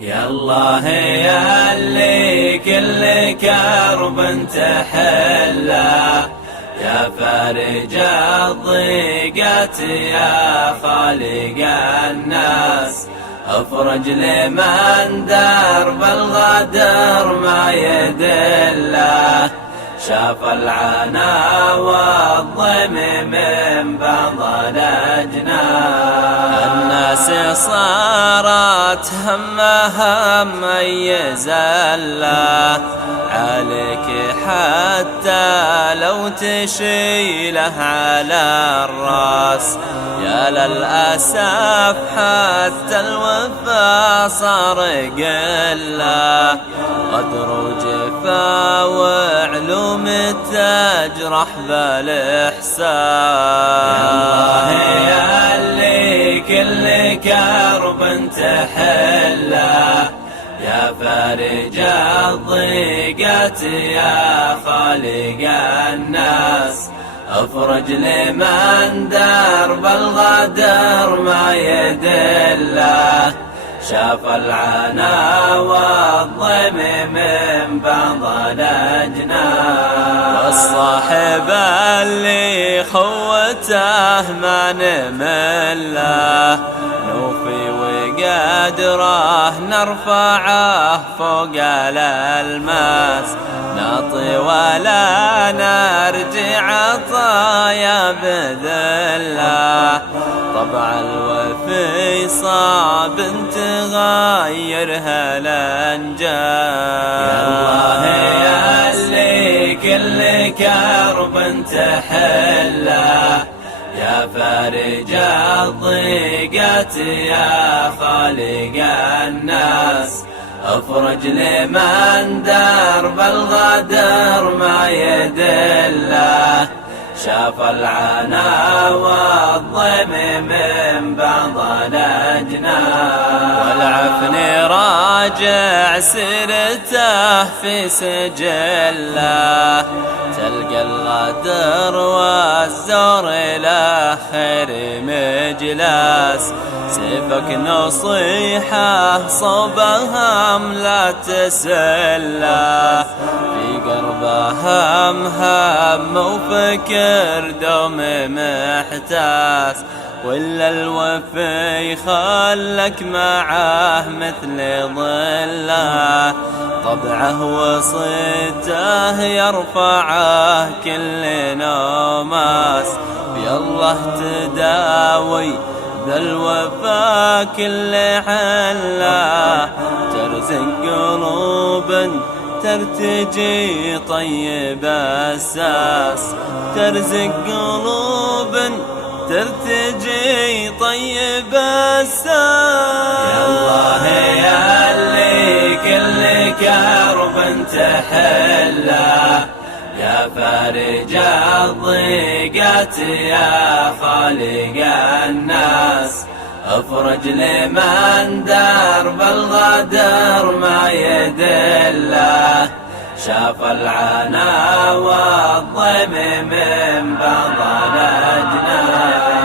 يا الله يا اللي كل كرب تحله، يا فارج الضيقات يا خالق الناس، افرج لمن درب الغدر ما يدله، شاف العنا والضيم من بعض الأجناس. الناس صارت همها يزله عليك حتى لو تشيله على الراس، يا للأسف حتى الوفا صار قله، قدر وجفا وعلوم تجرح بالإحسان. يا الله يا اللي كل كرب تحله، يا فارج الضيقات يا خالق الناس، افرج لمن درب الغدر ما يدله، شاف العنا والضيم من بعض الأجناس. والصاحب اللي خوته ما نمله، نوفي وقدره نرفعه فوق الألماس، نعطي ولا نرجع عطايا بذله، طبع الوفي صعب تغيرها الأنجاز. يا الله يا اللي كل كرب تحله، يا فارج الضيقات يا خالق الناس، افرج لمن درب الغدر ما يدله، شاف العنا والضيم من بعض الأجناس. والعفن راجع سيرته في سجله، تلقى الغدر والزور له خير مجلس، سيفك نصيحة صوبهم لا تسله، في قربها هم وفكر دوم محتاس، ولا الوفي خلك معاه مثل ظله، طبعه وصيته يرفعه كل نوماس، يالله تداوي ذا الوفا كل حله، ترزق قلوب ترتجي طيب الساس، ترزق قلوب ترتجي طيب الساس. يا الله يا اللي كل كرب تحله، يا فارج الضيقات يا خالق الناس، افرج لمن درب الغدر ما يدله، شاف العنا والضيم من بعض الأجناس.